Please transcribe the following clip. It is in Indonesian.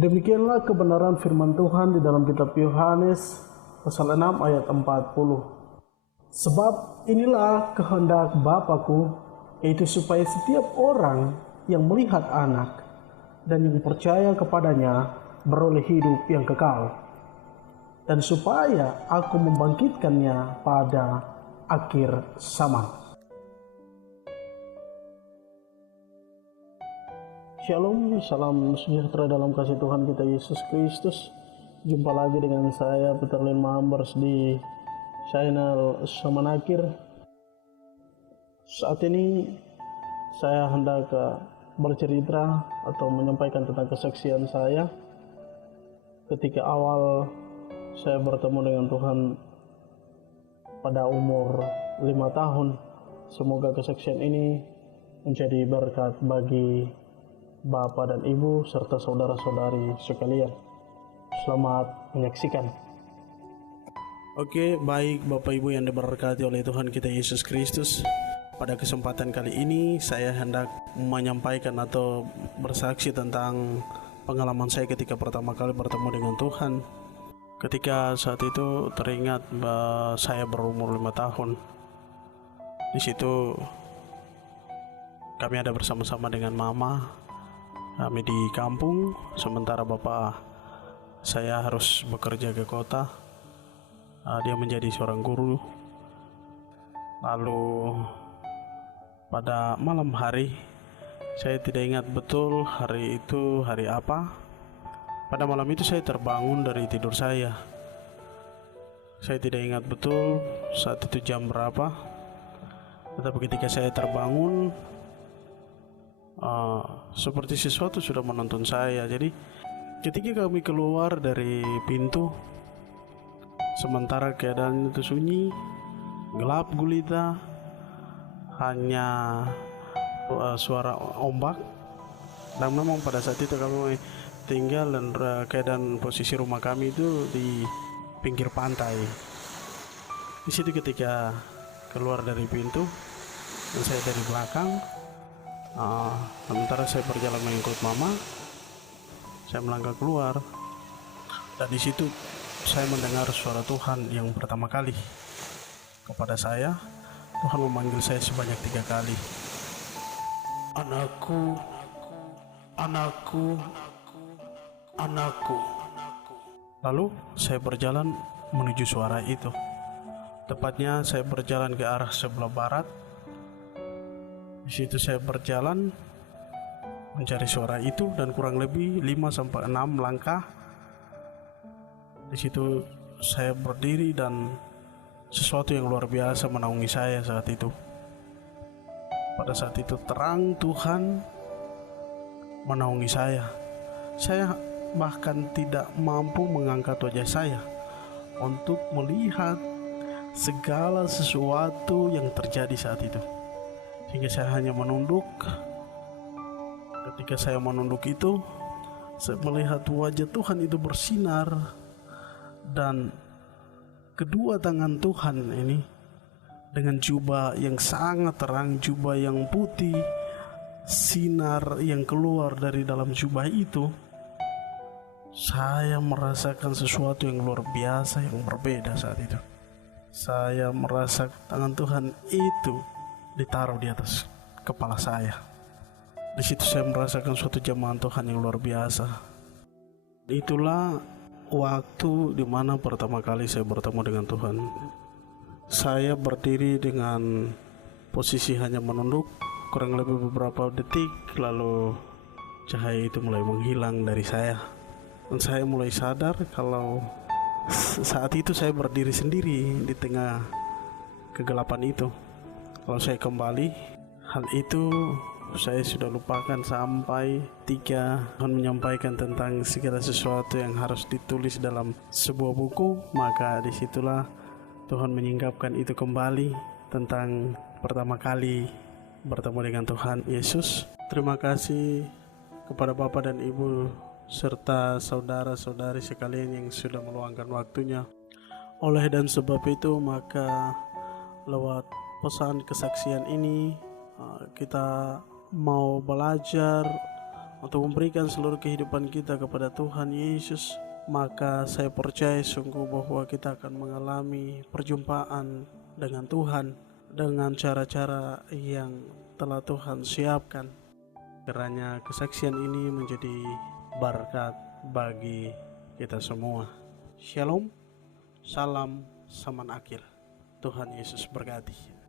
Demikianlah kebenaran firman Tuhan di dalam kitab Yohanes pasal 6 ayat 40. Sebab inilah kehendak Bapa-Ku, yaitu supaya setiap orang yang melihat Anak dan yang percaya kepadanya beroleh hidup yang kekal, dan supaya Aku membangkitkannya pada akhir zaman. Shalom, salam sejahtera dalam kasih Tuhan kita Yesus Kristus. Jumpa lagi dengan saya Peter Lin Mambers di channel Samanakir. Saat ini saya hendak bercerita atau menyampaikan tentang kesaksian saya ketika awal saya bertemu dengan Tuhan pada umur 5 tahun. Semoga kesaksian ini menjadi berkat bagi Bapak dan Ibu serta saudara-saudari sekalian. Selamat menyaksikan. Oke, baik Bapak Ibu yang diberkati oleh Tuhan kita Yesus Kristus. Pada kesempatan kali ini saya hendak menyampaikan atau bersaksi tentang pengalaman saya ketika pertama kali bertemu dengan Tuhan. Ketika saat itu teringat saya berumur 5 tahun. Di situ kami ada bersama-sama dengan mama. Kami di kampung, sementara bapak saya harus bekerja ke kota. Dia menjadi seorang guru. Lalu pada malam hari, saya tidak ingat betul hari itu hari apa. Pada malam itu saya terbangun dari tidur saya. Saya tidak ingat betul saat itu jam berapa. Tetapi ketika saya terbangun, seperti sesuatu sudah menonton saya. Jadi ketika kami keluar dari pintu, sementara keadaan itu sunyi, gelap gulita, hanya suara ombak. Dan memang pada saat itu kami tinggal dan keadaan posisi rumah kami itu di pinggir pantai. Di situ ketika keluar dari pintu dan saya dari belakang, sementara saya berjalan mengikut mama, saya melangkah keluar, dan di situ saya mendengar suara Tuhan yang pertama kali kepada saya. Tuhan memanggil saya sebanyak 3 kali. Anakku, anakku, anakku. Lalu saya berjalan menuju suara itu. Tepatnya saya berjalan ke arah sebelah barat. Di situ saya berjalan mencari suara itu dan kurang lebih 5-6 langkah. Di situ saya berdiri dan sesuatu yang luar biasa menaungi saya saat itu. Pada saat itu terang Tuhan menaungi saya. Saya bahkan tidak mampu mengangkat wajah saya untuk melihat segala sesuatu yang terjadi saat itu. Sehingga saya hanya menunduk. Ketika saya menunduk itu, saya melihat wajah Tuhan itu bersinar, dan kedua tangan Tuhan ini dengan jubah yang sangat terang, jubah yang putih, sinar yang keluar dari dalam jubah itu. Saya merasakan sesuatu yang luar biasa, yang berbeda saat itu. Saya merasa tangan Tuhan itu ditaruh di atas kepala saya. Di situ saya merasakan suatu jamahan Tuhan yang luar biasa. Itulah waktu dimana pertama kali saya bertemu dengan Tuhan. Saya berdiri dengan posisi hanya menunduk kurang lebih beberapa detik, lalu cahaya itu mulai menghilang dari saya, dan saya mulai sadar kalau saat itu saya berdiri sendiri di tengah kegelapan itu. Kalau saya kembali, hal itu saya sudah lupakan sampai 3 Tuhan menyampaikan tentang segala sesuatu yang harus ditulis dalam sebuah buku. Maka disitulah Tuhan menyingkapkan itu kembali tentang pertama kali bertemu dengan Tuhan Yesus. Terima kasih kepada Bapak dan Ibu serta saudara-saudari sekalian yang sudah meluangkan waktunya. Oleh dan sebab itu, maka lewat pesan kesaksian ini kita mau belajar untuk memberikan seluruh kehidupan kita kepada Tuhan Yesus, maka saya percaya sungguh bahwa kita akan mengalami perjumpaan dengan Tuhan dengan cara-cara yang telah Tuhan siapkan. Kiranya kesaksian ini menjadi berkat bagi kita semua. Shalom, salam saman akhir. Tuhan Yesus berkati.